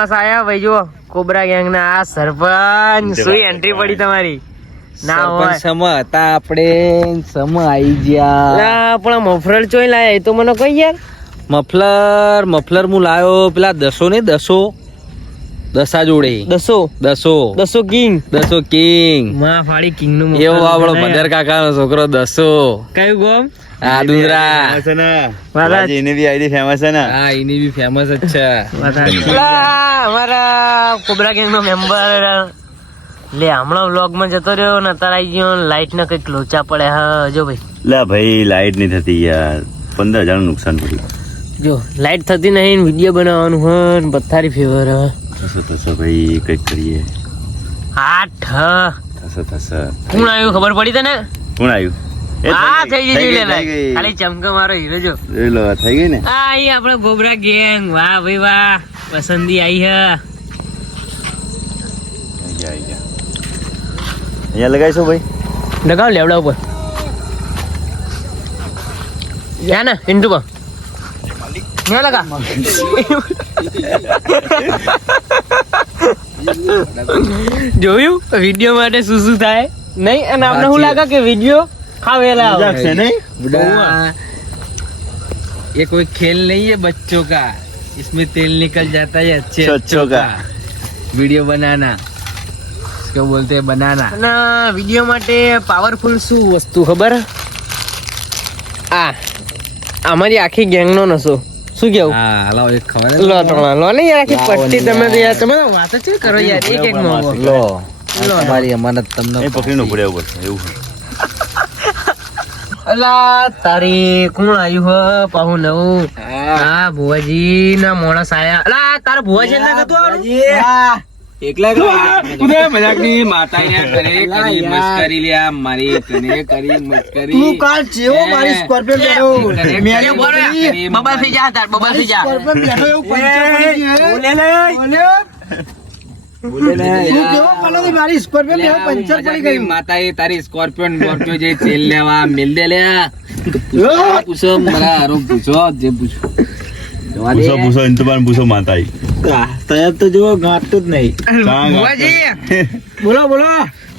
આયા ભાઈ જો કોબરા ગેંગ ના આ સરપંચ શું એન્ટ્રી પડી તમારી ના હોય સમ હતા આપણે સમ આવી ગયા પણ મફલર ચોઈ લાયા એ તો મને કહી યાર મફલર હું લાયો પેલા દસા જોડે દસો કિંગ માં ફાડી કિંગ નું એવો આપણો ભદર કાકા નો છોકરો દસો કયું ગોમ આ દુંદરા છે ને મારા એની બી આઈડી ફેમસ છે ને હા એની બી ફેમસ જ છે અમારા કોબરા ગેંગ નો મેમ્બર લે હમણાં વ્લોગ માં જતો રહ્યો ને અત્યારે આવી ગયો લાઈટ ના કઈક લોચા પડે હા જો ભાઈ લે ભાઈ લાઈટ નહીં થતી યાર 15,000 નું નુકસાન પડ્યું જો લાઈટ થતી નહીં વિડીયો બનાવવાનું હોય પથારી ફેવર થશે ભાઈ કઈક કરીએ થશે કોણ આવ્યું ખબર પડી તને કોણ આવ્યું હા થઈ ગઈ લે ખાલી ચમકા મારો હીરો જો લો થઈ ગઈ ને આ અહીં આપણે ગોબરા ગેંગ વાહ ભાઈ વાહ પસંદી આવી હે અહીંયા લગાઈશું ભાઈ લગાવ લેવડા ઉપર યા ને ઇન્ટુ પર ને લગા જોયું વિડિયો માટે શું થાય નહીં અને આપણે શું લાગે કે વિડિયો खावेला है नहीं ये कोई खेल नहीं है बच्चों का इसमें तेल निकल जाता है अच्छे का वीडियो बनाना इसको बोलते हैं बनाना ना वीडियो માટે પાવરફુલ શું વસ્તુ ખબર અમારી આખી ગેંગ નો નસો શું કેવું હા લાવ એક ખબર લો ને યાર આખી પટ્ટી તમે તો યાર તમે વાત જ કરો યાર એક માંગો લો તમારી અમાનત તમને એ પકડીનો પડે ઉપર એવું અલા તારી કોણ આવ્યું હે પાહુ નવું હા ભુવાજી ના માણસ આયા અલા તારા ભુવાજી ના કતો હા એકલા ઉદે મજાક ની માતા ને કરે કરી મસ્કરી લ્યા મારી તને કરી મસ્કરી તું કાલ જેવો મારી સ્કોર્પિયો બેઠો મેરે બબલ થઈ જા તાર બબલ થઈ જા સ્કોર્પિયો બેઠો એવું પંચર પડી ગયો બોલે ને તું કેવો પાલો મારી સ્કોર્પિયો બેઠો પંચર પડી ગઈ માતાએ તારી સ્કોર્પિયો જે તેલ લેવા મિલ દે લ્યા પૂછો મારા આરો પૂછો જે પૂછો પૂછો ઇંતબાન પૂછો માતાઈ તૈયાર તો જો ગાંઠતો જ નહીં ભુવાજી બોલો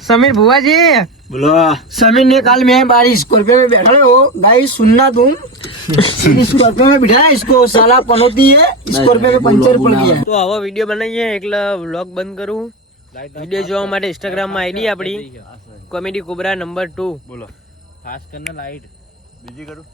समीर बुआ जी बोलो। समीर ने कल मैं बारी स्कॉर्पियो में बैठा हो गाइस सुनना तुम स्कॉर्पियो में बिठाया इसको साला पनौती है स्कॉर्पियो में पंचर पड़ गया तो आवा वीडियो बनाइए एकला व्लॉग बंद करूं वीडियो જોવા માટે इंस्टाग्राम માં आईडी આપડી કોમેડી કોબરા નંબર 2 બોલો ખાસ કરીને લાઈટ બીજી કરું